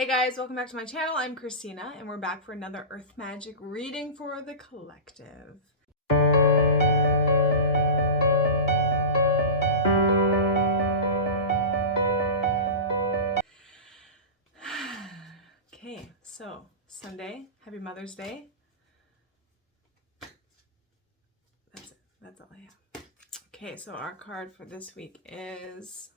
Hey guys, welcome back to my channel. I'm Christina, and we're back for another Earth Magic reading for the collective. Okay, so Sunday, happy Mother's Day. That's it. That's all I have. Okay, so our card for this week is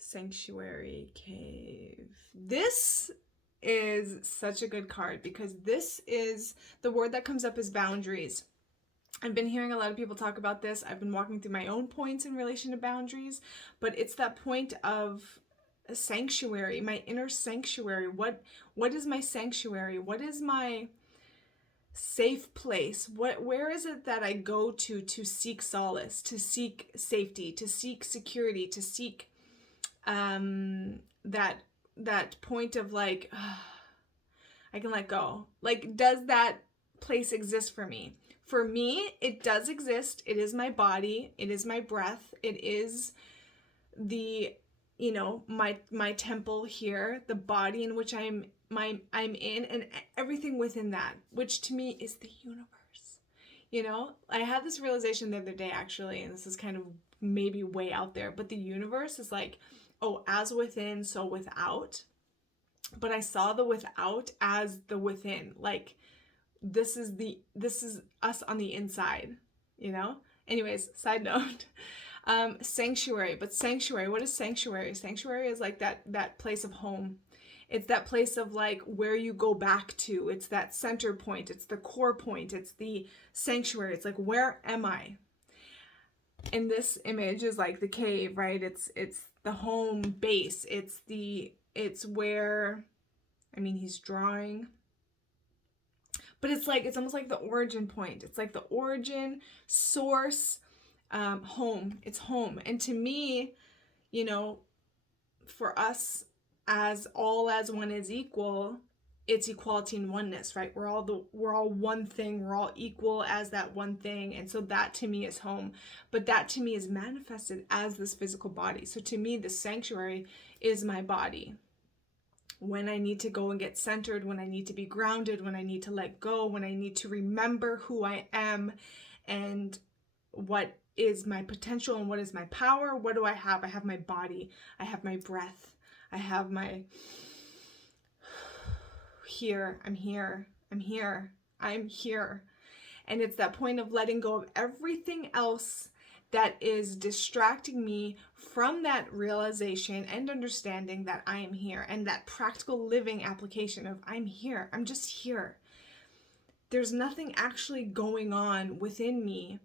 Sanctuary Cave. This is such a good card because this is the word that comes up is boundaries. I've been hearing a lot of people talk about this. I've been walking through my own points in relation to boundaries, but it's that point of a sanctuary, my inner sanctuary. What is my sanctuary? What is my safe place? Where is it that I go to seek solace, to seek safety, to seek security, to seek that point of like I can let go. Like, does that place exist for me? For me, it does exist. It is my body. It is my breath. It is the, my temple here, the body in which I'm in, and everything within that, which to me is the universe. I had this realization the other day, actually, and this is kind of maybe way out there, but the universe is like, oh, as within, so without. But I saw the without as the within. Like, this is us on the inside, Anyways, side note. Sanctuary. But sanctuary, what is sanctuary? Sanctuary is like that place of home. It's that place of like where you go back to. It's that center point. It's the core point. It's the sanctuary. It's like, where am I? And this image is like the cave, right? It's the home base. It's where, he's drawing. But it's almost like the origin point. It's like the origin, source, home. It's home. And to me, for us, as one is equal, it's equality and oneness, right? We're all one thing. We're all equal as that one thing. And so that to me is home. But that to me is manifested as this physical body. So to me, the sanctuary is my body. When I need to go and get centered, when I need to be grounded, when I need to let go, when I need to remember who I am and what is my potential and what is my power. What do I have? I have my body. I have my breath. I have my here. I'm here. I'm here. I'm here. And it's that point of letting go of everything else that is distracting me from that realization and understanding that I am here, and that practical living application of I'm here. I'm just here. There's nothing actually going on within me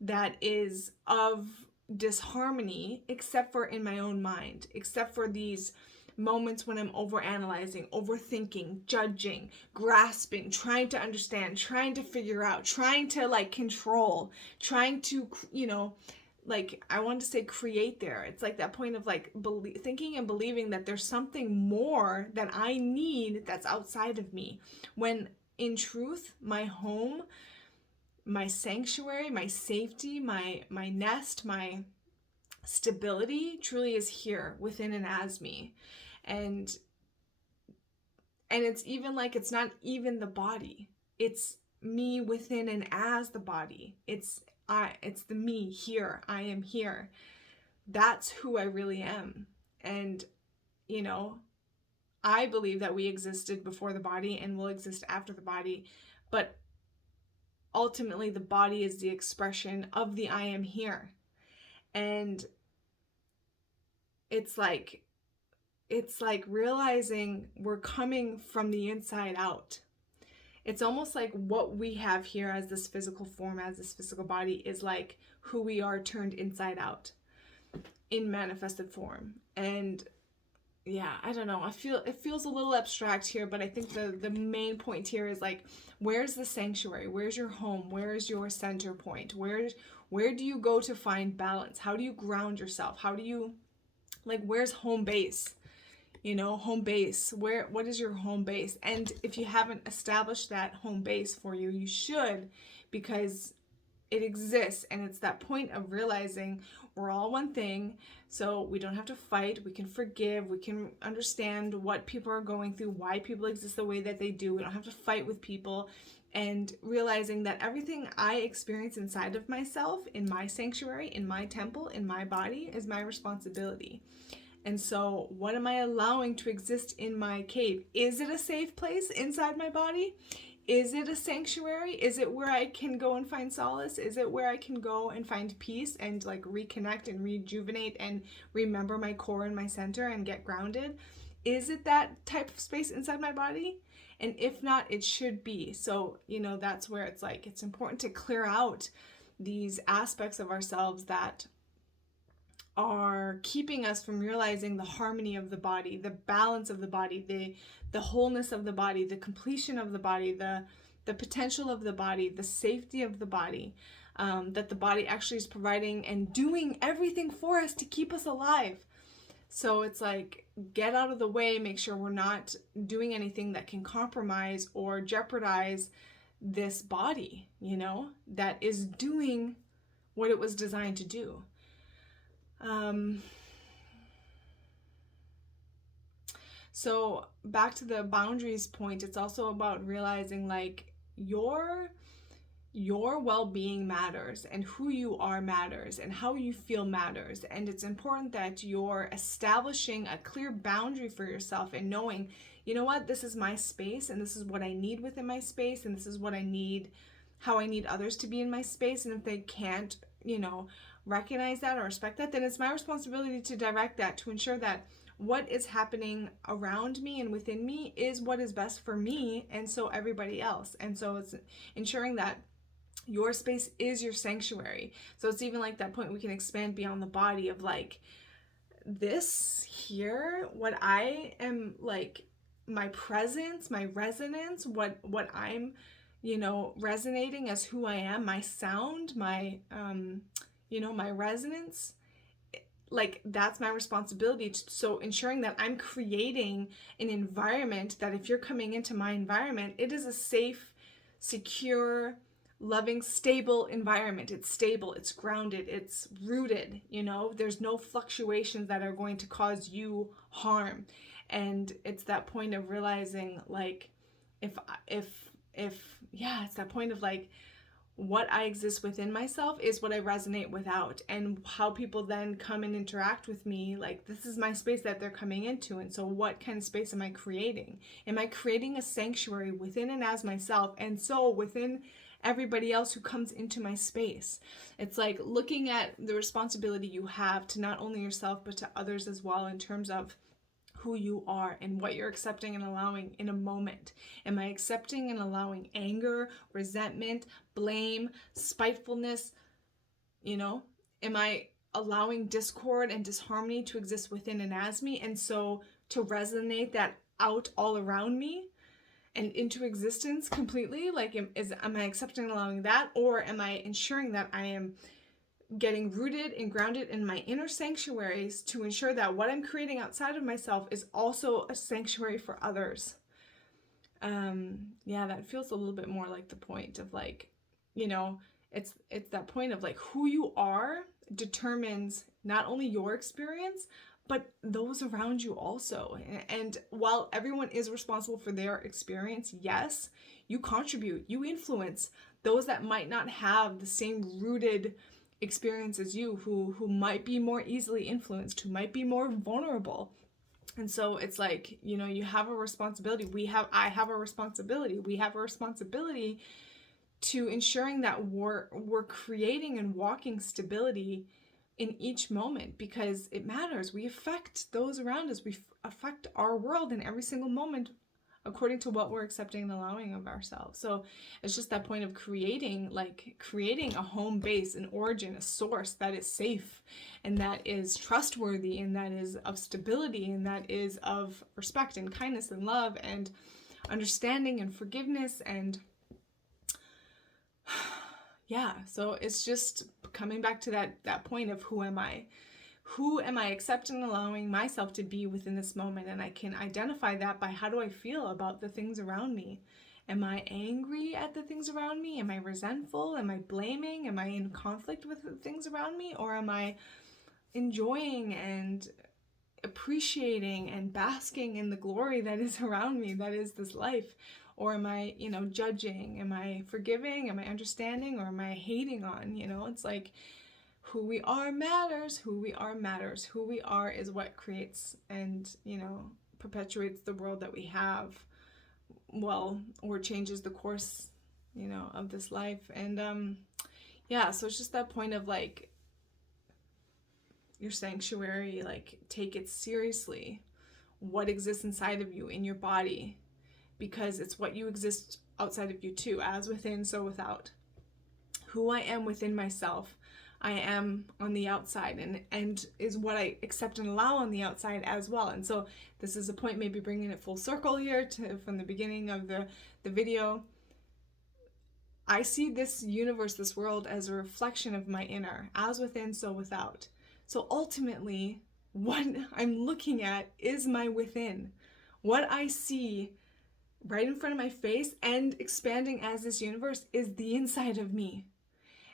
that is of disharmony except for in my own mind, except for these moments when I'm overanalyzing, overthinking, judging, grasping, trying to understand, trying to figure out, trying to control, trying to, I want to say create there. It's like that point of thinking and believing that there's something more that I need that's outside of me. When in truth, my home, my sanctuary, my safety, my nest, my stability truly is here within and as me. And it's even it's not even the body. It's me within and as the body. It's the me here. I am here. That's who I really am. And, I believe that we existed before the body and will exist after the body. But ultimately, the body is the expression of the I am here. And it's like realizing we're coming from the inside out. It's almost like what we have here as this physical form, as this physical body, is like who we are turned inside out in manifested form. And yeah, I don't know. It feels a little abstract here, but I think the main point here is where's the sanctuary? Where's your home? Where's your center point? Where do you go to find balance? How do you ground yourself? How do you where's home base? Home base. What is your home base? And if you haven't established that home base for you, you should, because it exists, and it's that point of realizing we're all one thing, so we don't have to fight. We can forgive, we can understand what people are going through, why people exist the way that they do. We don't have to fight with people, and realizing that everything I experience inside of myself, in my sanctuary, in my temple, in my body, is my responsibility. And so what am I allowing to exist in my cave? Is it a safe place inside my body? Is it a sanctuary? Is it where I can go and find solace? Is it where I can go and find peace and like reconnect and rejuvenate and remember my core and my center and get grounded? Is it that type of space inside my body? And if not, it should be. So, that's where it's like, it's important to clear out these aspects of ourselves that are keeping us from realizing the harmony of the body, the balance of the body, the wholeness of the body, the completion of the body, the potential of the body, the safety of the body, that the body actually is providing and doing everything for us to keep us alive. So it's like, get out of the way, make sure we're not doing anything that can compromise or jeopardize this body, that is doing what it was designed to do. So back to the boundaries point, it's also about realizing like your well-being matters, and who you are matters, and how you feel matters. And it's important that you're establishing a clear boundary for yourself and knowing, what, this is my space, and this is what I need within my space, and this is what I need, how I need others to be in my space. And if they can't, recognize that or respect that, then it's my responsibility to direct that, to ensure that what is happening around me and within me is what is best for me, and so everybody else. And so it's ensuring that your space is your sanctuary. So it's even like that point we can expand beyond the body of like, this here, what I am, like my presence, my resonance, what I'm, resonating as who I am, my sound, my my resonance, like that's my responsibility. So ensuring that I'm creating an environment that if you're coming into my environment, it is a safe, secure, loving, stable environment. It's stable, it's grounded, it's rooted, there's no fluctuations that are going to cause you harm. And it's that point of realizing like, it's that point of like, what I exist within myself is what I resonate without, and how people then come and interact with me, like this is my space that they're coming into. And so what kind of space am I creating? Am I creating a sanctuary within and as myself, and so within everybody else who comes into my space? It's like looking at the responsibility you have to not only yourself but to others as well, in terms of who you are and what you're accepting and allowing in a moment. Am I accepting and allowing anger, resentment, blame, spitefulness? Am I allowing discord and disharmony to exist within and as me, and so to resonate that out all around me and into existence completely? Like, am I accepting and allowing that, or am I ensuring that I am getting rooted and grounded in my inner sanctuaries to ensure that what I'm creating outside of myself is also a sanctuary for others? That feels a little bit more like the point of like, it's that point of like, who you are determines not only your experience, but those around you also. And while everyone is responsible for their experience, yes, you contribute, you influence those that might not have the same rooted experience as you, who might be more easily influenced, who might be more vulnerable. And so it's like, you have a responsibility. I have a responsibility. We have a responsibility to ensuring that we're creating and walking stability in each moment, because it matters. We affect those around us. We affect our world in every single moment according to what we're accepting and allowing of ourselves. So it's just that point of creating a home base, an origin, a source that is safe and that is trustworthy and that is of stability and that is of respect and kindness and love and understanding and forgiveness. And so it's just coming back to that point of who am I? Who am I accepting and allowing myself to be within this moment? And I can identify that by how do I feel about the things around me? Am I angry at the things around me? Am I resentful? Am I blaming? Am I in conflict with the things around me? Or am I enjoying and appreciating and basking in the glory that is around me, that is this life? Or am I, judging? Am I forgiving? Am I understanding? Or am I hating on? It's like, who we are matters. Who we are matters. Who we are is what creates and, perpetuates the world that we have, or changes the course, of this life. And so it's just that point of like, your sanctuary, like, take it seriously. What exists inside of you, in your body, because it's what you exist outside of you too. As within, so without. Who I am within myself, I am on the outside, and is what I accept and allow on the outside as well. And so this is a point, maybe bringing it full circle here from the beginning of the video. I see this universe, this world, as a reflection of my inner. As within, so without. So ultimately, what I'm looking at is my within. What I see right in front of my face and expanding as this universe is the inside of me.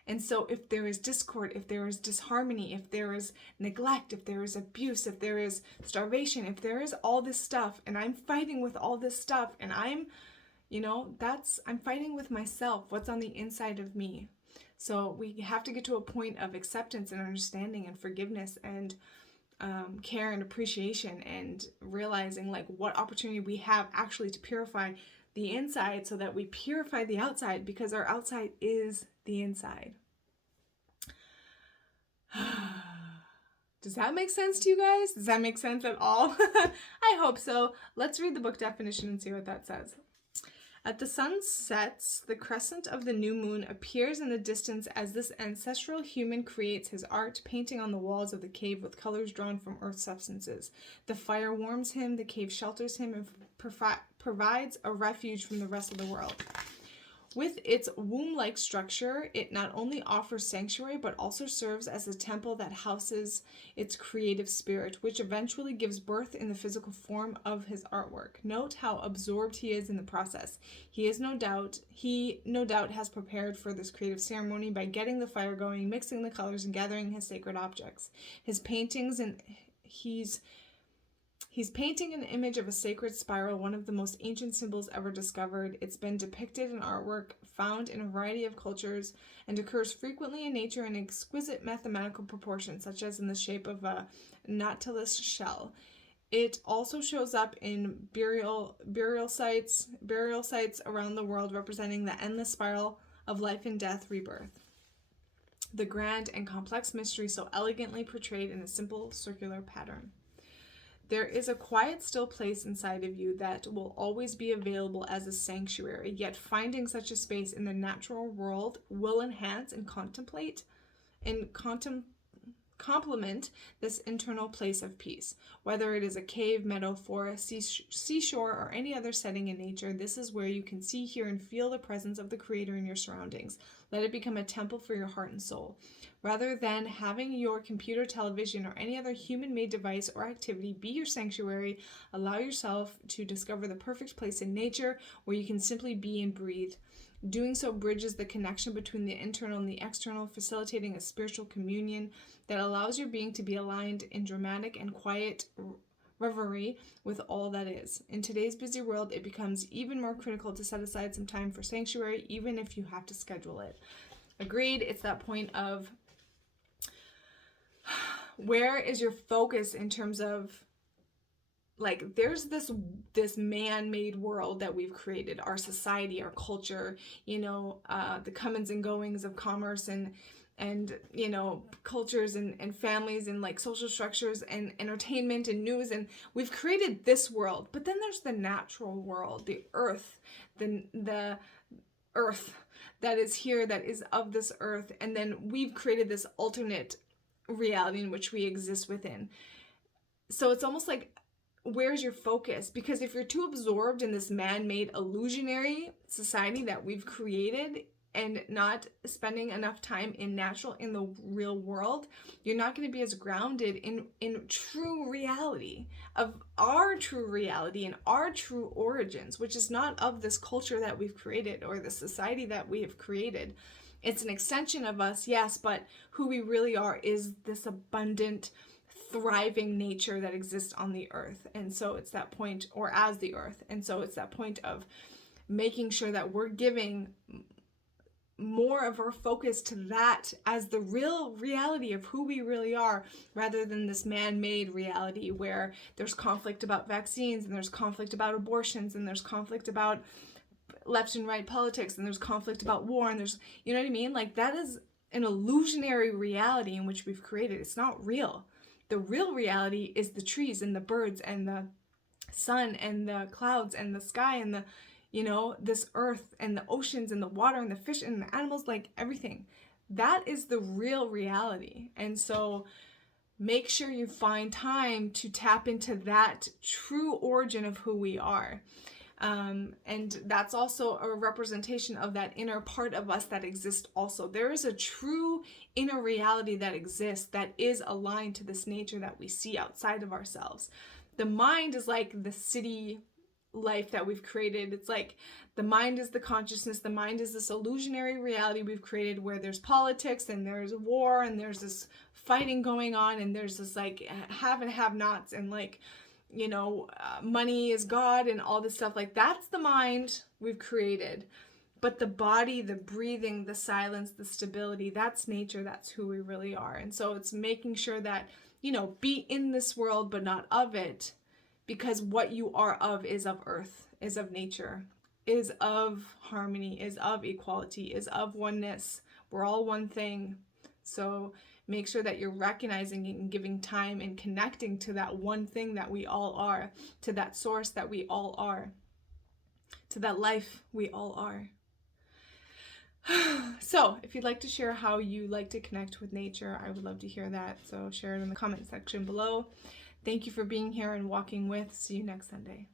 And so if there is discord, if there is disharmony, if there is neglect, if there is abuse, if there is starvation, if there is all this stuff, and I'm fighting with all this stuff, and I'm fighting with myself, what's on the inside of me. So we have to get to a point of acceptance and understanding and forgiveness and care and appreciation, and realizing like what opportunity we have actually to purify the inside so that we purify the outside, because our outside is the inside. Does that make sense to you guys? Does that make sense at all? I hope so. Let's read the book definition and see what that says. At the sun sets, the crescent of the new moon appears in the distance as this ancestral human creates his art, painting on the walls of the cave with colors drawn from earth substances. The fire warms him, the cave shelters him, and provides a refuge from the rest of the world. With its womb-like structure, it not only offers sanctuary, but also serves as a temple that houses its creative spirit, which eventually gives birth in the physical form of his artwork. Note how absorbed he is in the process. He no doubt has prepared for this creative ceremony by getting the fire going, mixing the colors, and gathering his sacred objects. His paintings, and He's painting an image of a sacred spiral, one of the most ancient symbols ever discovered. It's been depicted in artwork found in a variety of cultures and occurs frequently in nature in exquisite mathematical proportions, such as in the shape of a nautilus shell. It also shows up in burial sites around the world, representing the endless spiral of life and death, rebirth. The grand and complex mystery so elegantly portrayed in a simple circular pattern. There is a quiet, still place inside of you that will always be available as a sanctuary, yet finding such a space in the natural world will enhance and complement this internal place of peace. Whether it is a cave, meadow, forest, seashore, or any other setting in nature, this is where you can see, hear, and feel the presence of the Creator in your surroundings. Let it become a temple for your heart and soul. Rather than having your computer, television, or any other human-made device or activity be your sanctuary, allow yourself to discover the perfect place in nature where you can simply be and breathe. Doing so bridges the connection between the internal and the external, facilitating a spiritual communion that allows your being to be aligned in dramatic and quiet reverie with all that is. In today's busy world, it becomes even more critical to set aside some time for sanctuary, even if you have to schedule it. Agreed. It's that point of where is your focus in terms of, like, there's this man-made world that we've created, our society, our culture, the comings and goings of commerce and cultures and families and like social structures and entertainment and news, and we've created this world. But then there's the natural world, the earth, the earth that is here, that is of this earth, and then we've created this alternate reality in which we exist within. So it's almost like, where's your focus? Because if you're too absorbed in this man-made illusionary society that we've created, and not spending enough time in the real world, you're not going to be as grounded in true reality, of our true reality and our true origins, which is not of this culture that we've created or the society that we have created. It's an extension of us, yes, but who we really are is this abundant, thriving nature that exists on the earth. And so it's that point, or as the earth. And so it's that point of making sure that we're giving more of our focus to that as the real reality of who we really are, rather than this man-made reality where there's conflict about vaccines, and there's conflict about abortions, and there's conflict about left and right politics, and there's conflict about war, and there's, you know what I mean? Like, that is an illusionary reality in which we've created. It's not real. The real reality is the trees and the birds and the sun and the clouds and the sky and the, you know, this earth and the oceans and the water and the fish and the animals, like everything. That is the real reality. And so make sure you find time to tap into that true origin of who we are. And that's also a representation of that inner part of us that exists also. There is a true inner reality that exists that is aligned to this nature that we see outside of ourselves. The mind is like the city life that we've created. It's like the mind is the consciousness. The mind is this illusionary reality we've created where there's politics and there's war and there's this fighting going on and there's this like have and have nots and like, you know, money is God and all this stuff. Like, that's the mind we've created. But the body, the breathing, the silence, the stability, that's nature. That's who we really are. And so it's making sure that, you know, be in this world, but not of it, because what you are of is of earth, is of nature, is of harmony, is of equality, is of oneness. We're all one thing. So make sure that you're recognizing and giving time and connecting to that one thing that we all are, to that source that we all are, to that life we all are. So if you'd like to share how you like to connect with nature, I would love to hear that. So share it in the comment section below. Thank you for being here and walking with. See you next Sunday.